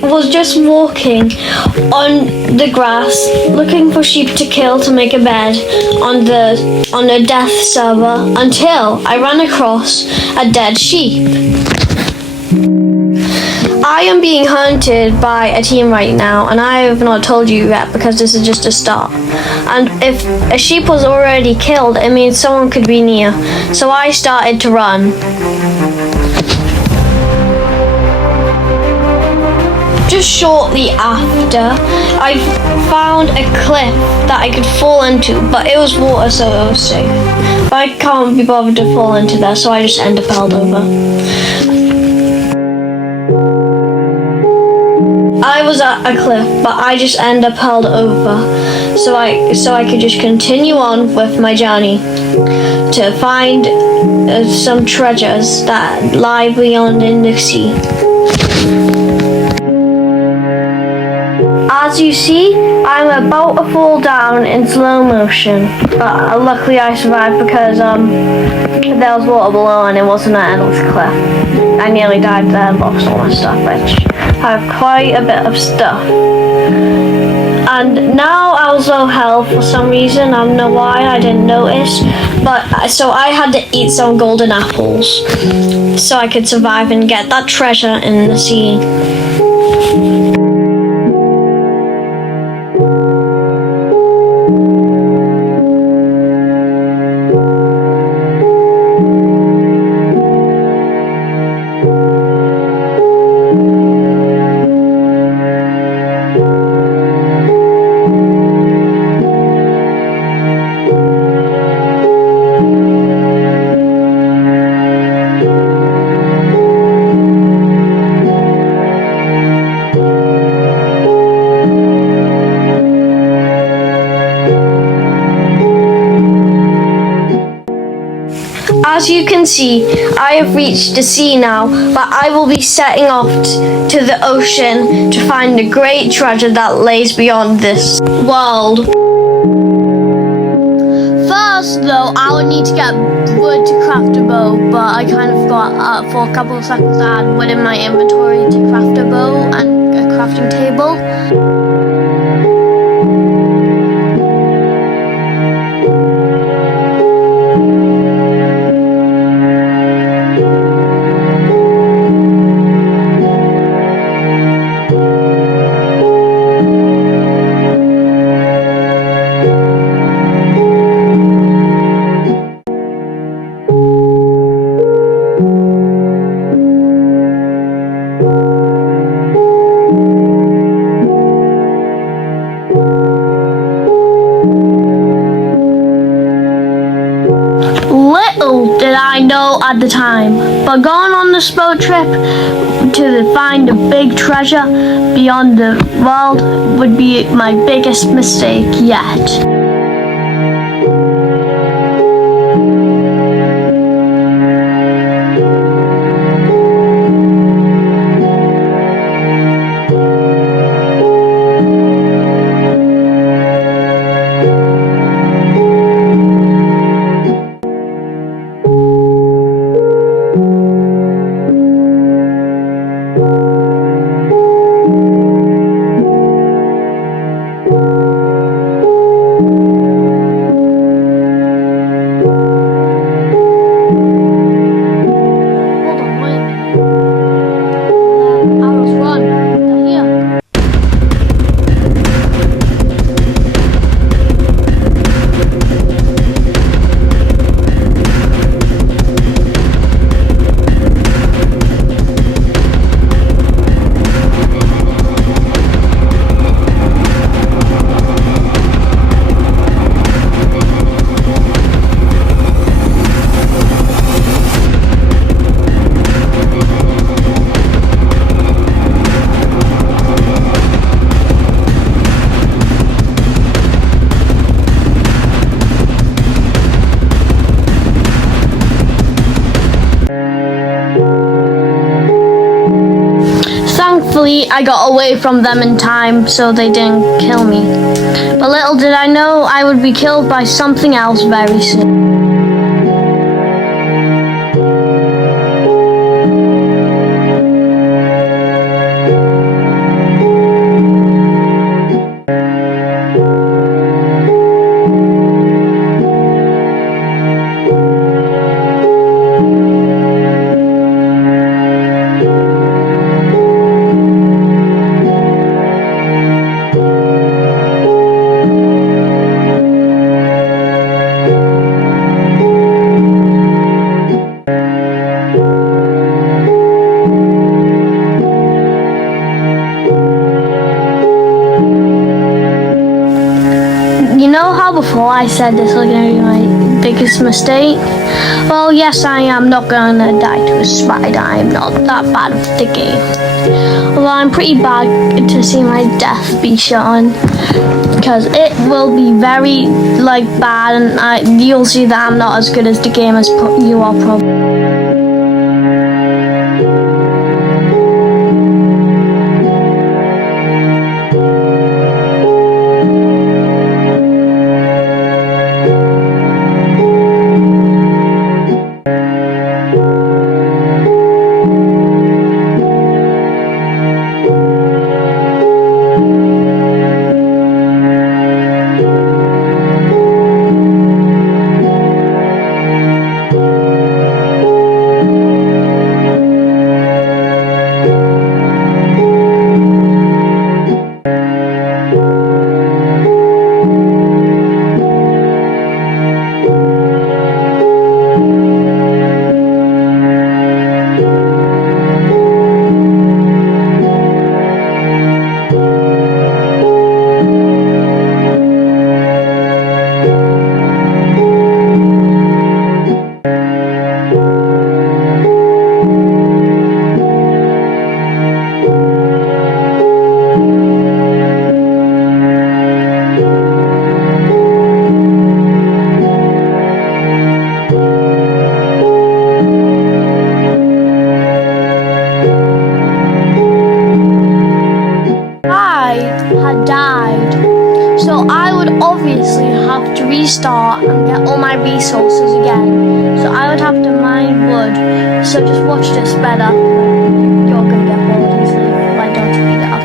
I was just walking on the grass, looking for sheep to kill to make a bed on the death server until I ran across a dead sheep. I am being hunted by a team right now, and I have not told you yet because this is just a start. And if a sheep was already killed, it means someone could be near. So I started to run. Just shortly after, I found a cliff that I could fall into, but it was water, so it was safe. But I can't be bothered to fall into there, so I just end up held over. I was at a cliff, but I just end up held over, so I could just continue on with my journey to find some treasures that lie beyond in the sea. As you see, I'm about to fall down in slow motion, but luckily I survived because there was water below and it wasn't an endless cliff. I nearly died there and lost all my stuff, which I have quite a bit of stuff. And now I was low health for some reason. I don't know why, I didn't notice. But so I had to eat some golden apples so I could survive and get that treasure in the sea. As you can see, I have reached the sea now, but I will be setting off to the ocean to find the great treasure that lays beyond this world. First though, I would need to get wood to craft a bow, but I kind of forgot for a couple of seconds I had wood in my inventory to craft a bow and a crafting table. Little did I know at the time, but going on this boat trip to find a big treasure beyond the world would be my biggest mistake yet. Thankfully, I got away from them in time, so they didn't kill me. But little did I know I would be killed by something else very soon. before I said this was going to be my biggest mistake. Well, yes, I am not going to die to a spider. I am not that bad at the game. Although I'm pretty bad to see my death be shown, because it will be very bad, and you'll see that I'm not as good as the game as you are probably. Had died, so I would obviously have to restart and get all my resources again. So I would have to mine wood. So just watch this better. You're gonna get bored easily if I don't speed it up.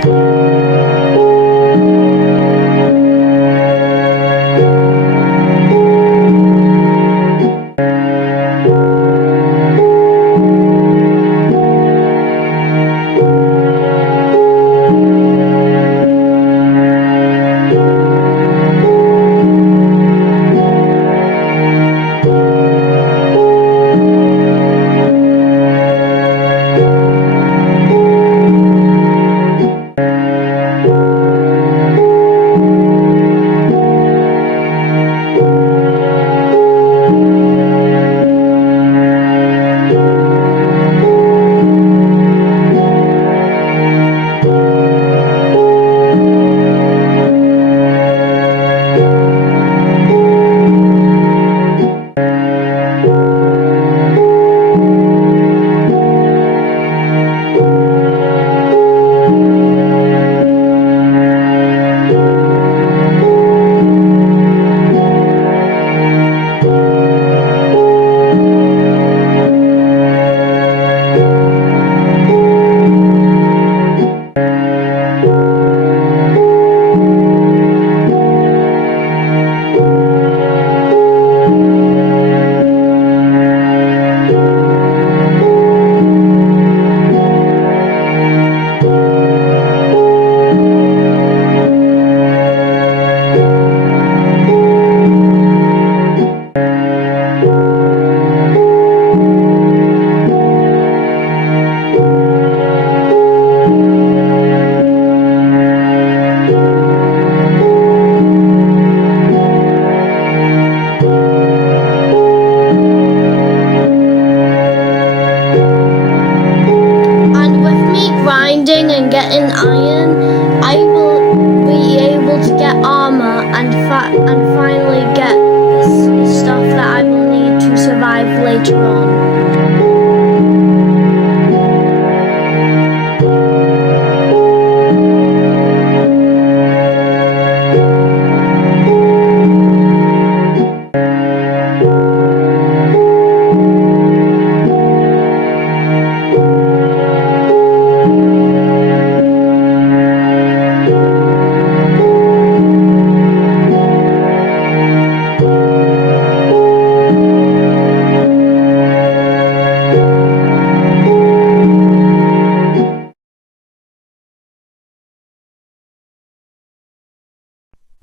And getting iron, I will be able to get armor and finally get this stuff that I will need to survive later on.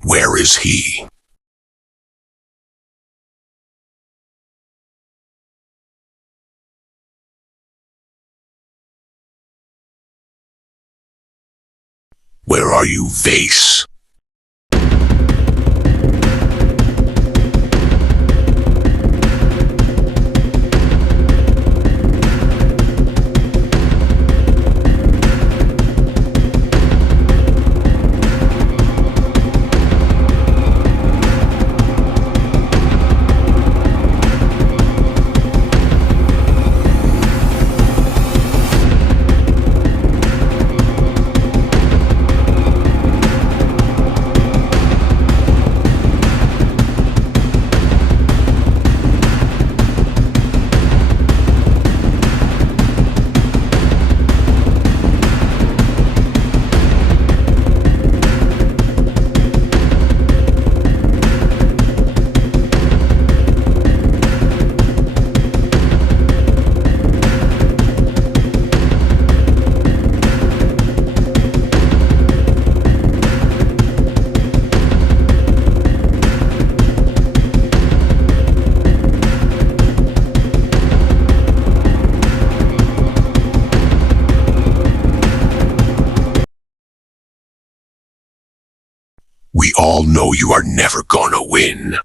Where is he? Where are you, Vase? We all know you are never gonna win.